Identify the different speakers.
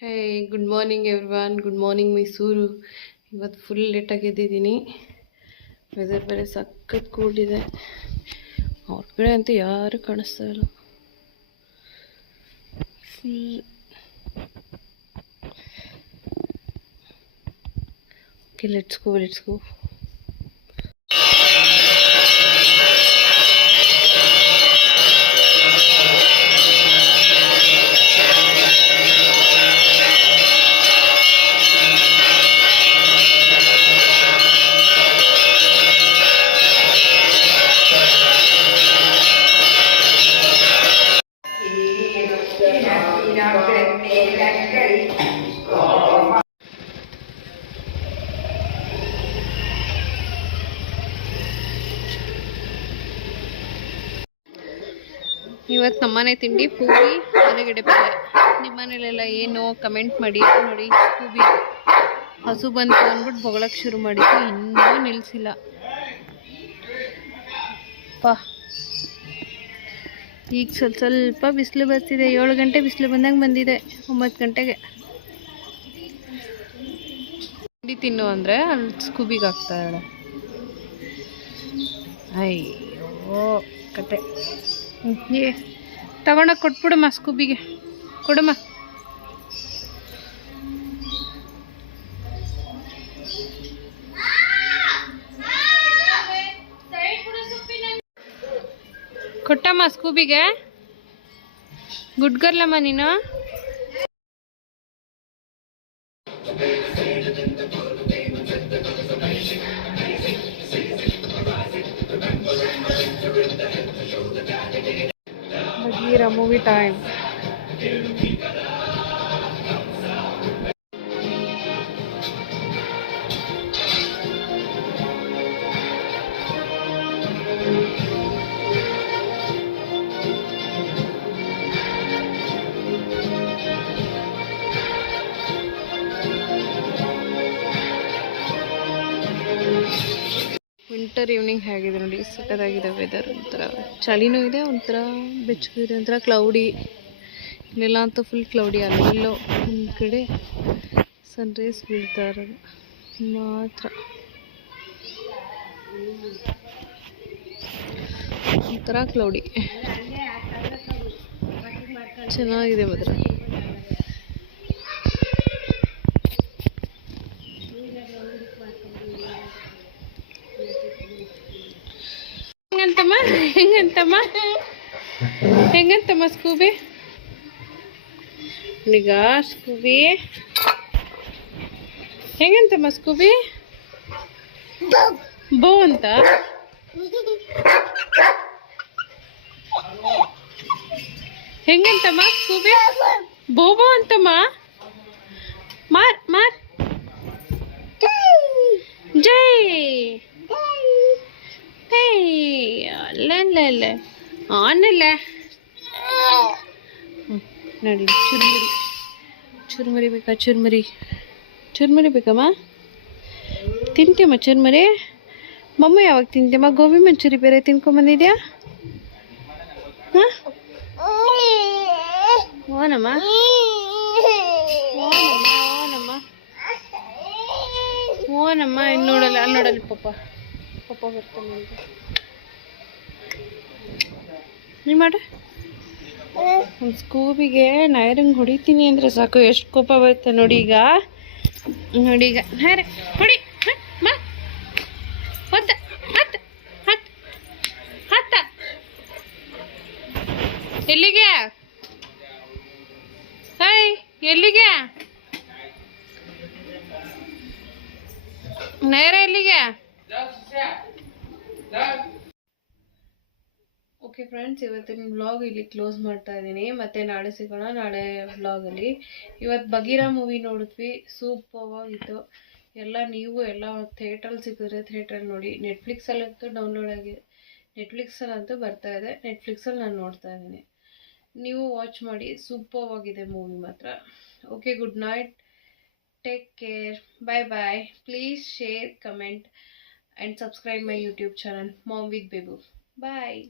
Speaker 1: Hey good morning everyone good morning Mysuru ಇವತ್ತು full ಲೇಟಾಗಿ ಎದ್ದಿದ್ದೀನಿ. Weather ಬೇರೆ ಸಖತ್ ಕೂಡಿದೆ ಕಡೆ ಅಂತೂ ಯಾರು ಕಾಣಿಸ್ತಾ ಇಲ್ಲ. Full okay let's go let's go ಇವತ್ತು ನಮ್ಮನೆ ತಿಂಡಿ ಪೂರಿ ಆಲೂಗಡ್ಡೆ ಪಲ್ಯ. ನಿಮ್ಮನೇಲೆಲ್ಲ ಏನು ಕಮೆಂಟ್ ಮಾಡಿ. ನೋಡಿ, ಪೂರಿ ಹಸು ಬಂತು ಅಂದ್ಬಿಟ್ಟು ಬೊಗಳಕ್ಕೆ ಶುರು ಮಾಡಿದ್ದು ಇನ್ನೂ ನಿಲ್ಲಿಸಿಲ್ಲ ಪಾ. ಈಗ ಸ್ವಲ್ಪ ಸ್ವಲ್ಪ ಬಿಸಿಲು ಬರ್ತಿದೆ. ಏಳು ಗಂಟೆ ಬಿಸಿಲು ಬಂದಂಗೆ ಬಂದಿದೆ. ಒಂಬತ್ತು ಗಂಟೆಗೆ. ತಿಂಡಿ ತಿನ್ನು ಅಂದರೆ ಅಲ್ಲಿ ಸ್ಕೂಬಿಗೆ ಹಾಕ್ತಾಳೆ ಅಯ್ಯೋ, ಕತೆ. ಏ ತಗೊಂಡೋಗಿ ಕೊಟ್ಬಿಡಮ್ಮ ಸ್ಕೂಬಿಗೆ. ಕೊಡಮ್ಮ ಕೊಟ್ಟಮ್ಮ ಸ್ಕೂಬಿಗೆ. ಗುಡ್ಗರ್ಲಮ್ಮ ನೀನು. Bagheera movie time. Winter evening ಹೇಗಿದೆ ನೋಡಿ ಸಕ್ಕದಾಗಿದೆ ವೆದರ್ ಒಂಥರ ಚಳಿನೂ ಇದೆ, ಒಂಥರ ಬೆಚ್ಚಗೂ ಇದೆ, ಒಂಥರ ಕ್ಲೌಡಿ ಇಲ್ಲೆಲ್ಲ ಅಂತ ಫುಲ್ ಕ್ಲೌಡಿ ಅಲ್ಲೆಲ್ಲೋ ಒಂದು ಕಡೆ ಸನ್ ರೈಸ್ ಬೀಳ್ತಾ ಇರೋದು. ಮಾತ್ರ. ಒಂಥರ ಕ್ಲೌಡಿ ಚೆನ್ನಾಗಿದೆ ಮಾತ್ರ ಹೆಂಗಂತಮ್ಮ ಹೆಂಗಂತಮ್ಮ? ಹೆಂಗಂತಮ್ಮ ಸ್ಕೂಬಿ? ಈಗ ಸ್ಕೂಬಿ? ಹೆಂಗಂತಮ್ಮ ಸ್ಕೂಬಿ? ಬೋ ಅಂತ? ಹೆಂಗಂತಮ್ಮ ಸ್ಕೂಬಿ? ಬೋಬೋ ಅಂತಮ್ಮ? ಮಾರ್ ಮಾರ್. ಜೈ. Hej, ಲೇ ಆನಲ್ಲ ನೋಡಿ ಚುರುಮುರಿ. ಚುರುಮುರಿ ಬೇಕಾ ಚುರುಮುರಿ? ಚುರುಮುರಿ ಬೇಕಮ್ಮ? ತಿಂತೀಯಮ್ಮ ಚುರುಮುರಿ? ಮಮ್ಮ ಯಾವಾಗ ತಿಂತೀಯಮ್ಮ? ಗೋಬಿ ಮಂಚೂರಿ ಬೇರೆ ತಿನ್ಕೊಂಬಂದಿದ್ಯಾ ಹಾಂ? ಓನಮ್ಮ? ಓನಮ್ಮ ಓನಮ್ಮ. ಓನಮ್ಮ ಇನ್ನು ನೋಡಲ್ಲ ಅಲ್ಲಿ ನೋಡಲ್ಲ ಪಾಪ. ನೀವು ಸ್ಕೂಬಿಗೆ ನೈರಂಗ್ ಹೊಡಿತೀನಿ ಅಂದರೆ ಸಾಕು. ಎಷ್ಟು ಕೋಪ ಬರುತ್ತೆ ನೋಡಿ ಈಗ. ನೋಡಿ ಈಗ. ನೈರ ಹೊಡಿ. ಹತ್ತ ಎಲ್ಲಿಗೆ? ಹಾಯ್ ಎಲ್ಲಿಗೆ? ನೈರ ಎಲ್ಲಿಗೆ? ಓಕೆ ಫ್ರೆಂಡ್ಸ್ ಇವತ್ತಿನ ವ್ಲಾಗ್ ಇಲ್ಲಿ ಕ್ಲೋಸ್ ಮಾಡ್ತಾ ಇದ್ದೀನಿ. ಮತ್ತೆ ನಾಳೆ ಸಿಗೋಣ, ನಾಳೆ ವ್ಲಾಗಲ್ಲಿ ಇವತ್ತು ಬಗೀರಾ ಮೂವಿ ನೋಡಿದ್ವಿ. ಸೂಪರ್ ಆಗಿತ್ತು ಎಲ್ಲ ನೀವು, ಎಲ್ಲ ಥಿಯೇಟ್ರಲ್ಲಿ ಸಿಕ್ಕಿದ್ರೆ ಥಿಯೇಟ್ರಲ್ಲಿ ನೋಡಿ. ನೆಟ್ಫ್ಲಿಕ್ಸಲ್ಲಂತೂ ಡೌನ್ಲೋಡ್ ಆಗಿದೆ ನೆಟ್ಫ್ಲಿಕ್ಸಲ್ಲಂತೂ ಬರ್ತಾ ಇದೆ. ನೆಟ್ಫ್ಲಿಕ್ಸಲ್ಲಿ ನಾನು ನೋಡ್ತಾ ಇದ್ದೀನಿ. ನೀವು ವಾಚ್ ಮಾಡಿ. ಸೂಪರ್ ಆಗಿದೆ ಮೂವಿ ಮಾತ್ರ. Okay good night take care bye bye please share comment and subscribe my youtube channel mom with bebu bye